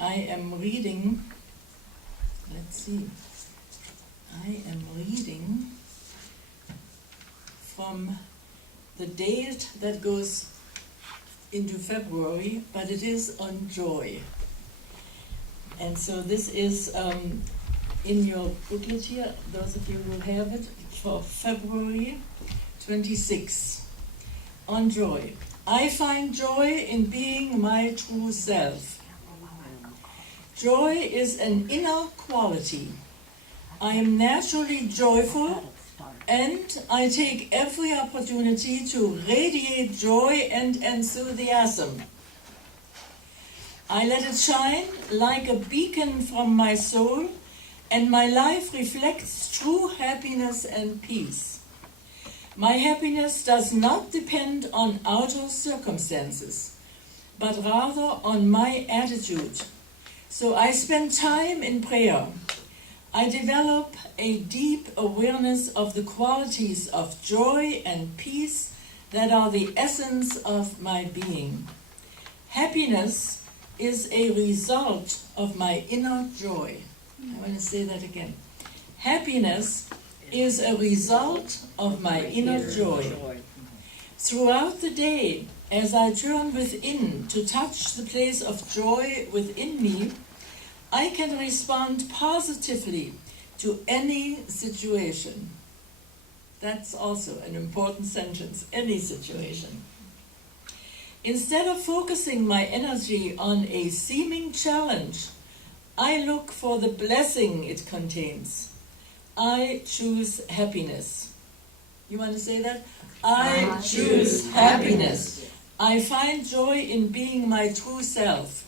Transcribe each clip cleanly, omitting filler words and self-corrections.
I am reading, let's see, I am reading from the date that goes into February, but it is on joy. And so this is in your booklet here, those of you who have it, for February 26, on joy. I find joy in being my true self. Joy is an inner quality. I am naturally joyful, and I take every opportunity to radiate joy and enthusiasm. I let it shine like a beacon from my soul, and my life reflects true happiness and peace. My happiness does not depend on outer circumstances, but rather on my attitude. So I spend time in prayer. I develop a deep awareness of the qualities of joy and peace that are the essence of my being. Happiness is a result of my inner joy. I want to say that again. Happiness is a result of my inner joy. Throughout the day, as I turn within to touch the place of joy within me, I can respond positively to any situation. That's also an important sentence, any situation. Instead of focusing my energy on a seeming challenge, I look for the blessing it contains. I choose happiness. You want to say that? I choose happiness. I find joy in being my true self.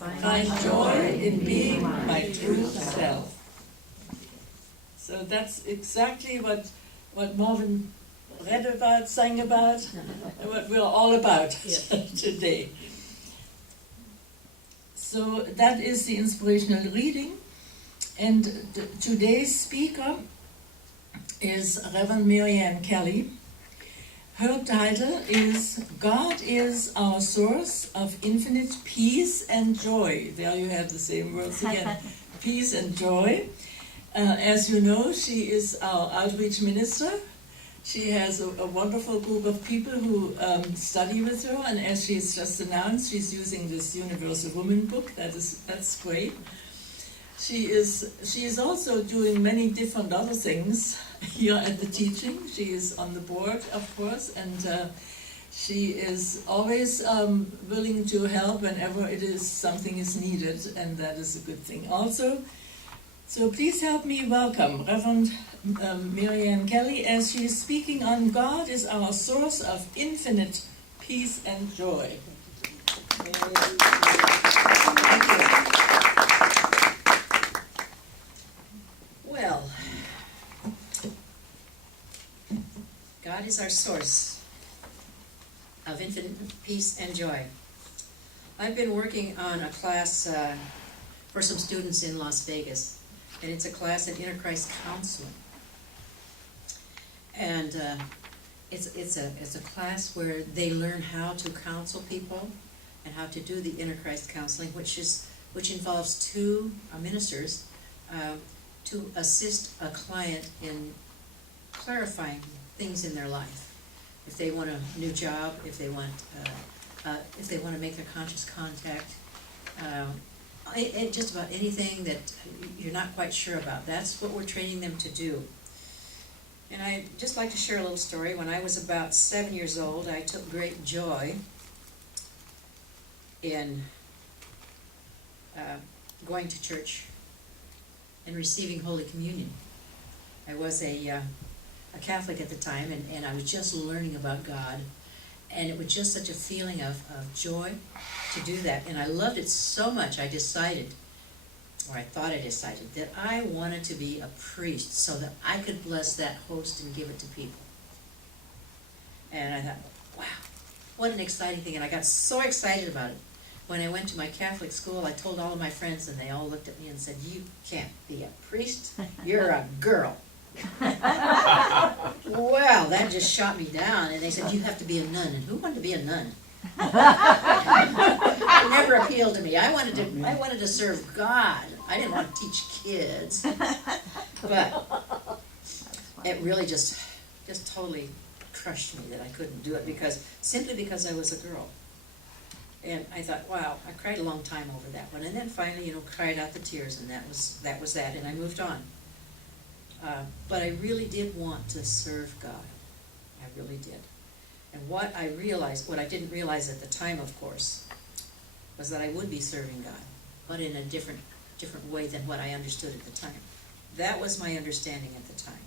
I find joy in being my true self. So that's exactly what Marvin read about, sang about, and what we're all about today. So that is the inspirational reading. And today's speaker is Reverend Marianne Kelley. Her title is God is our source of infinite peace and joy. There you have the same words again, peace and joy. As you know, she is our outreach minister. She has a wonderful group of people who study with her, and as she's just announced, she's using this Universal Woman book. That's great. She is also doing many different other things here at the teaching. She is on the board, of course, and she is always willing to help whenever something is needed, and that is a good thing also. So please help me welcome Reverend Marianne Kelley as she is speaking on God is our source of infinite peace and joy. Well, God is our source of infinite peace and joy. I've been working on a class for some students in Las Vegas, and it's a class in Inner Christ Counseling. And it's a class where they learn how to counsel people and how to do the Inner Christ Counseling, which involves two ministers to assist a client in clarifying things in their life. If they want a new job, if they want to make their conscious contact, just about anything that you're not quite sure about. That's what we're training them to do. And I'd just like to share a little story. When I was about 7 years old, I took great joy in going to church and receiving Holy Communion. I was a Catholic at the time, and I was just learning about God. And it was just such a feeling of joy to do that. And I loved it so much, I decided, or I thought I decided, that I wanted to be a priest so that I could bless that host and give it to people. And I thought, wow, what an exciting thing. And I got so excited about it. When I went to my Catholic school, I told all of my friends, and they all looked at me and said, "You can't be a priest. You're a girl." Well, that just shot me down, and they said, "You have to be a nun." And who wanted to be a nun? That never appealed to me. I wanted to serve God. I didn't want to teach kids. But it really just totally crushed me that I couldn't do it simply because I was a girl. And I thought, wow, I cried a long time over that one. And then finally, cried out the tears, and that was that, and I moved on. But I really did want to serve God. I really did. And what I didn't realize at the time, of course, was that I would be serving God, but in a different way than what I understood at the time. That was my understanding at the time.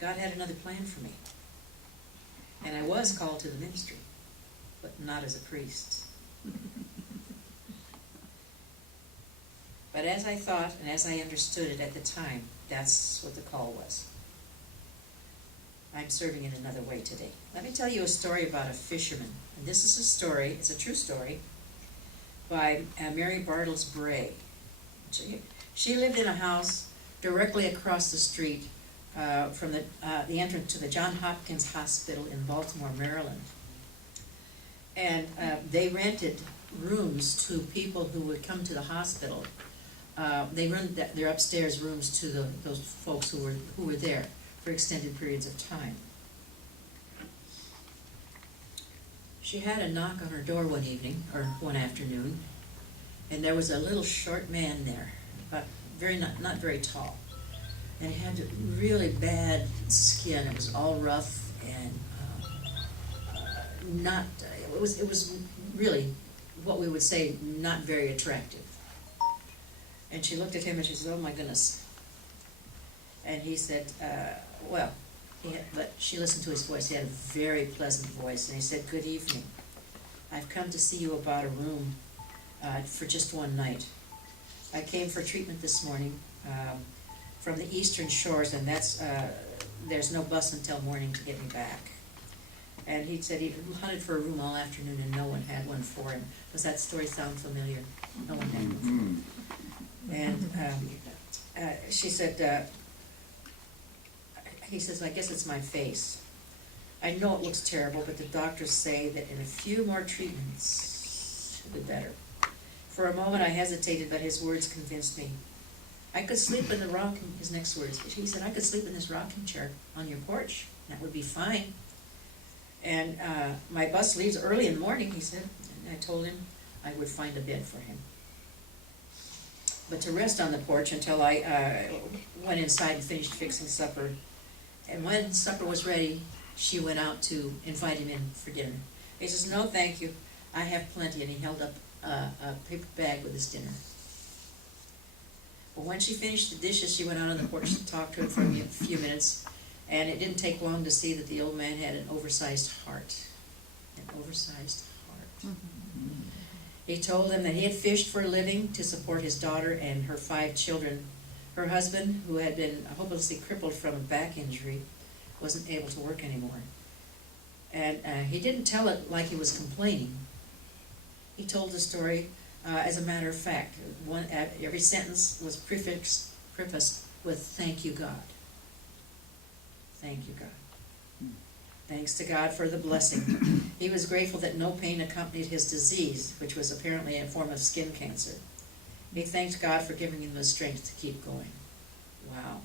God had another plan for me. And I was called to the ministry, but not as a priest. But as I thought and as I understood it at the time, that's what the call was. I'm serving in another way today. Let me tell you a story about a fisherman. And this is a story, it's a true story, by Mary Bartles Bray. She lived in a house directly across the street from the entrance to the Johns Hopkins Hospital in Baltimore, Maryland. And they rented rooms to people who would come to the hospital. They rented their upstairs rooms to those folks who were there for extended periods of time. She had a knock on her door one evening, or one afternoon, and there was a little short man there, but not very tall. And he had really bad skin. It was all rough and it was really what we would say not very attractive. And she looked at him and she said, "Oh my goodness." And he said, but she listened to his voice. He had a very pleasant voice. And he said, "Good evening. I've come to see you about a room for just one night. I came for treatment this morning from the eastern shores, and there's no bus until morning to get me back." And he said he hunted for a room all afternoon and no one had one for him. Does that story sound familiar? No one had one for him. And she said, he says, "I guess it's my face. I know it looks terrible, but the doctors say that in a few more treatments, it'll be better." For a moment I hesitated, but his words convinced me. "I could sleep in his next words, he said, "I could sleep in this rocking chair on your porch. That would be fine. And my bus leaves early in the morning," he said. And I told him I would find a bed for him. But to rest on the porch until I went inside and finished fixing supper. And when supper was ready, she went out to invite him in for dinner. He says, "No, thank you. I have plenty." And he held up a paper bag with his dinner. But when she finished the dishes, she went out on the porch to talk to him for a few minutes. And it didn't take long to see that the old man had an oversized heart. An oversized heart. Mm-hmm. He told him that he had fished for a living to support his daughter and her 5 children. Her husband, who had been hopelessly crippled from a back injury, wasn't able to work anymore. And he didn't tell it like he was complaining. He told the story as a matter of fact. Every sentence was prefaced with "Thank you, God." Thank you, God. Thanks to God for the blessing. He was grateful that no pain accompanied his disease, which was apparently a form of skin cancer. He thanked God for giving him the strength to keep going. Wow.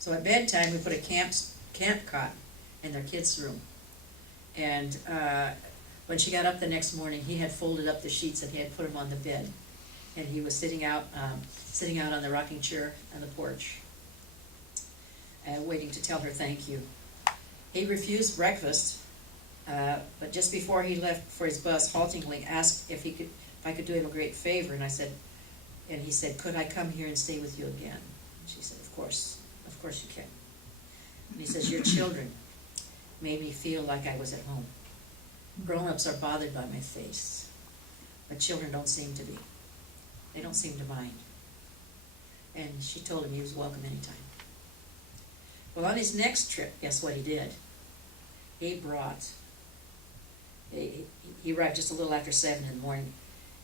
So at bedtime, we put a camp cot in their kids' room. And when she got up the next morning, he had folded up the sheets and he had put them on the bed. And he was sitting out on the rocking chair on the porch, waiting to tell her thank you. He refused breakfast, but just before he left for his bus, haltingly asked if I could do him a great favor. And he said, "Could I come here and stay with you again?" And she said, of course you can." And he says, "Your children made me feel like I was at home. Grown-ups are bothered by my face, but children don't seem to be. They don't seem to mind." And she told him he was welcome anytime. Well, on his next trip, guess what he did? He arrived just a little after 7 in the morning,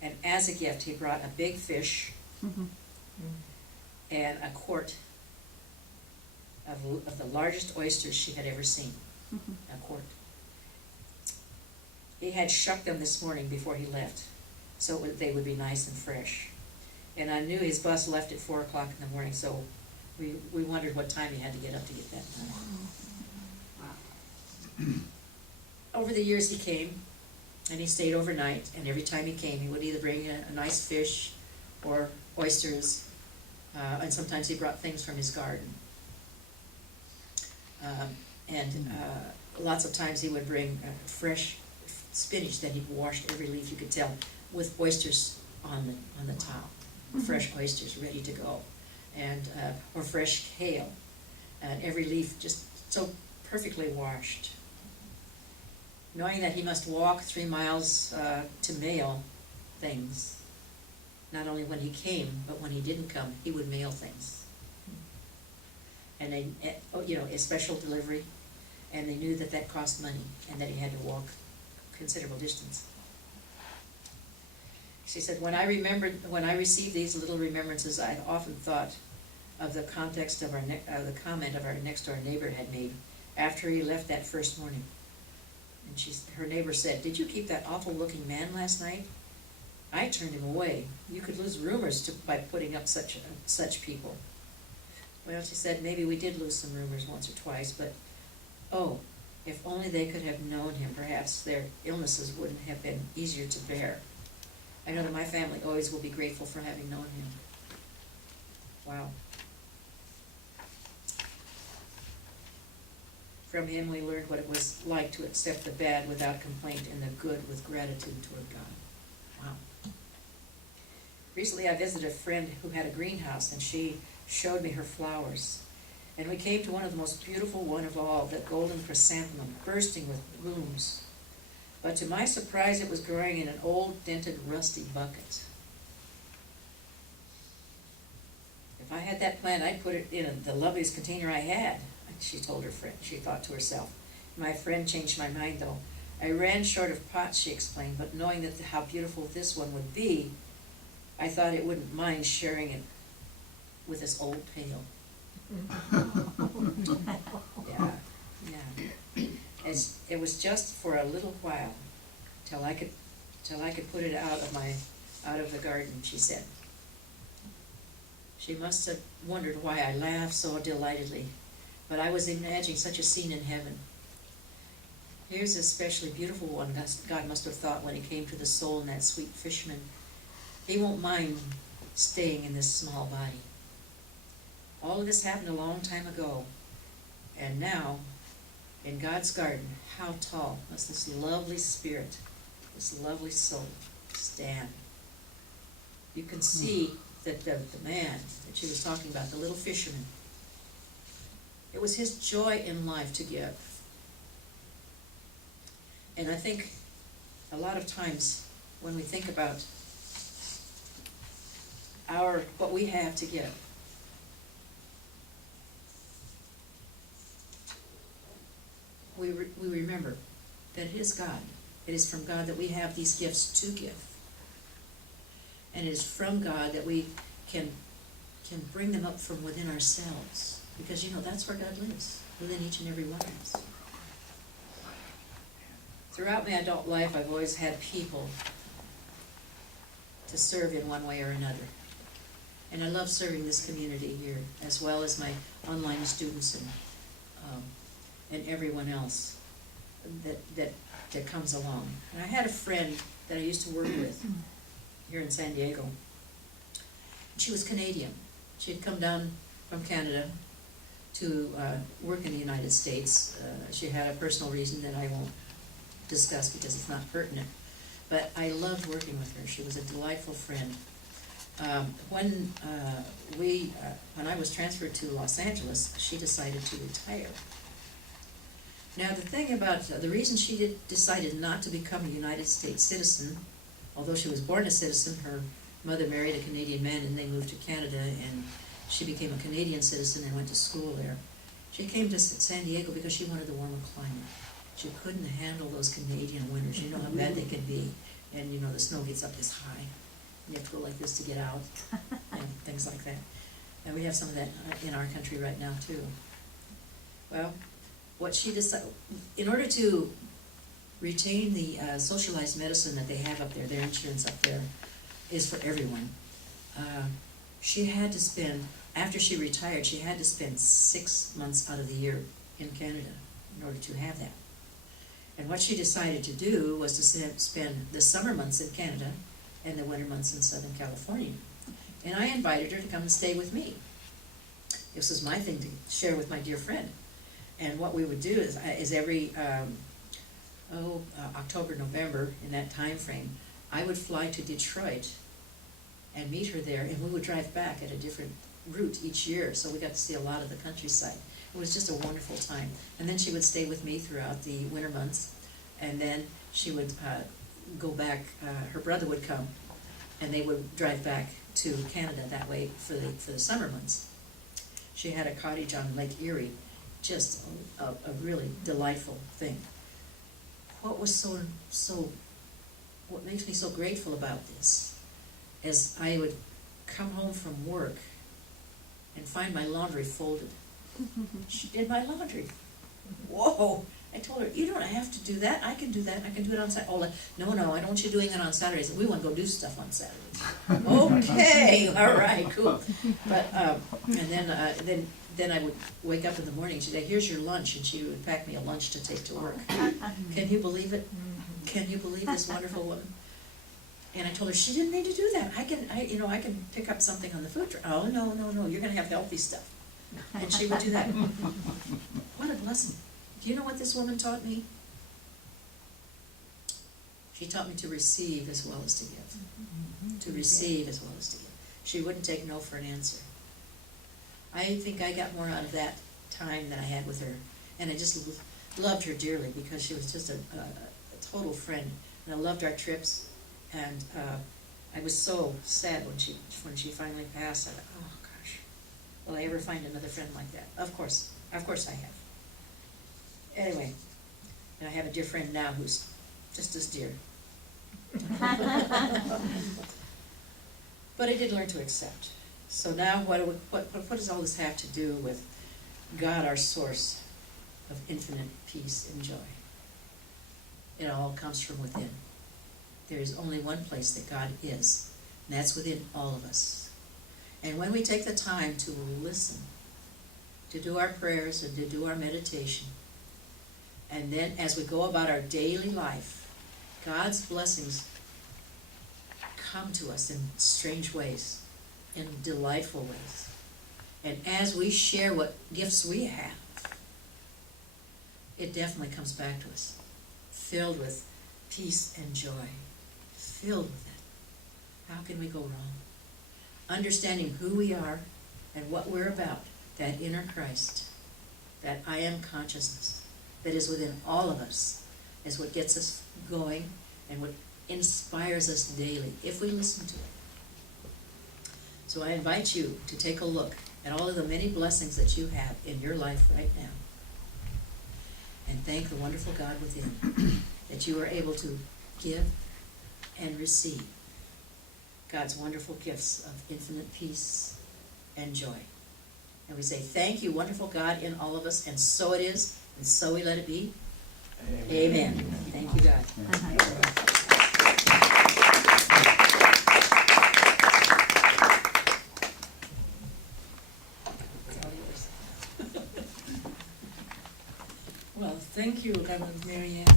and as a gift, he brought a big fish and a quart of the largest oysters she had ever seen. A quart. he had shucked them this morning before he left, so they would be nice and fresh. And I knew his bus left at 4 o'clock in the morning, so we wondered what time he had to get up to get that done. Over the years he came, and he stayed overnight, and every time he came, he would either bring a nice fish or oysters, and sometimes he brought things from his garden. Lots of times he would bring fresh spinach that he'd washed every leaf, you could tell, with oysters on the top, fresh oysters ready to go, and or fresh kale, and every leaf just so perfectly washed. Knowing that he must walk 3 miles to mail things, not only when he came, but when he didn't come, he would mail things. And they, a special delivery, and they knew that that cost money, and that he had to walk considerable distance. She said, when I received these little remembrances, I often thought of the context of the comment of our next door neighbor had made after he left that first morning. And her neighbor said, "Did you keep that awful looking man last night? I turned him away. You could lose rumors by putting up such people." Well, she said, maybe we did lose some rumors once or twice, but oh, if only they could have known him, perhaps their illnesses wouldn't have been easier to bear. I know that my family always will be grateful for having known him. Wow. From him we learned what it was like to accept the bad without complaint and the good with gratitude toward God. Wow. Recently I visited a friend who had a greenhouse, and she showed me her flowers. And we came to one of the most beautiful one of all, the golden chrysanthemum, bursting with blooms. But to my surprise, it was growing in an old, dented, rusty bucket. If I had that plant, I'd put it in the loveliest container I had, she told her friend. She thought to herself. My friend changed my mind, though. I ran short of pots, she explained, but knowing that how beautiful this one would be, I thought it wouldn't mind sharing it with this old pail. Yeah. It was just for a little while, till I could put it out of the garden, she said. She must have wondered why I laughed so delightedly, but I was imagining such a scene in heaven. Here's a especially beautiful one God must have thought when he came to the soul in that sweet fisherman. He won't mind staying in this small body. All of this happened a long time ago, and now, in God's garden, how tall must this lovely spirit, this lovely soul, stand? You can see that the man that she was talking about, the little fisherman, it was his joy in life to give. And I think a lot of times when we think about what we have to give, we remember that it is God. It is from God that we have these gifts to give. And it is from God that we can bring them up from within ourselves. Because, that's where God lives, within each and every one of us. Throughout my adult life, I've always had people to serve in one way or another. And I love serving this community here, as well as my online students and everyone else that comes along. And I had a friend that I used to work with here in San Diego. She was Canadian. She had come down from Canada to work in the United States. She had a personal reason that I won't discuss because it's not pertinent. But I loved working with her. She was a delightful friend. When I was transferred to Los Angeles, she decided to retire. Now the reason she decided not to become a United States citizen, although she was born a citizen, her mother married a Canadian man and they moved to Canada, and she became a Canadian citizen and went to school there. She came to San Diego because she wanted the warmer climate. She couldn't handle those Canadian winters. You know how bad they can be, and the snow gets up this high. You have to go like this to get out, and things like that. And we have some of that in our country right now too. Well, what she decided, in order to retain the socialized medicine that they have up there. Their insurance up there is for everyone. She had to spend, after she retired, she had to spend 6 months out of the year in Canada in order to have that. And what she decided to do was to spend the summer months in Canada and the winter months in Southern California. And I invited her to come and stay with me. This was my thing to share with my dear friend. And what we would do is every October, November, in that time frame, I would fly to Detroit and meet her there, and we would drive back at a different route each year, so we got to see a lot of the countryside. It was just a wonderful time. And then she would stay with me throughout the winter months, and then she would go back, her brother would come, and they would drive back to Canada that way for the summer months. She had a cottage on Lake Erie, just a really delightful thing. What was what makes me so grateful about this is I would come home from work and find my laundry folded. She did my laundry. Whoa! I told her, you don't have to do that. I can do that. I can do it on Saturday. Oh, no, I don't want you doing it on Saturdays. We want to go do stuff on Saturdays. Okay, all right, cool. But and then I would wake up in the morning. She'd say, "Here's your lunch," and she would pack me a lunch to take to work. Can you believe it? Can you believe this wonderful woman? And I told her she didn't need to do that. I can pick up something on the food truck. Oh no, you're going to have healthy stuff. And she would do that. What a blessing. Do you know what this woman taught me? She taught me to receive as well as to give. To receive as well as to give. She wouldn't take no for an answer. I think I got more out of that time than I had with her. And I just loved her dearly because she was just a total friend. And I loved our trips. And I was so sad when she finally passed. I thought, oh gosh, will I ever find another friend like that? Of course I have. Anyway, and I have a dear friend now who's just as dear. But I did learn to accept. So now what does all this have to do with God, our source of infinite peace and joy? It all comes from within. There is only one place that God is, and that's within all of us. And when we take the time to listen, to do our prayers and to do our meditation, and then as we go about our daily life, God's blessings come to us in strange ways, in delightful ways. And as we share what gifts we have, it definitely comes back to us, filled with peace and joy. Filled with it. How can we go wrong? Understanding who we are and what we're about, that inner Christ, that I am consciousness that is within all of us, is what gets us going and what inspires us daily if we listen to it. So I invite you to take a look at all of the many blessings that you have in your life right now, and thank the wonderful God within that you are able to give and receive God's wonderful gifts of infinite peace and joy. And we say, thank you, wonderful God, in all of us, and so it is, and so we let it be. Amen. Thank you, God. Well, thank you, Reverend Mary Ann.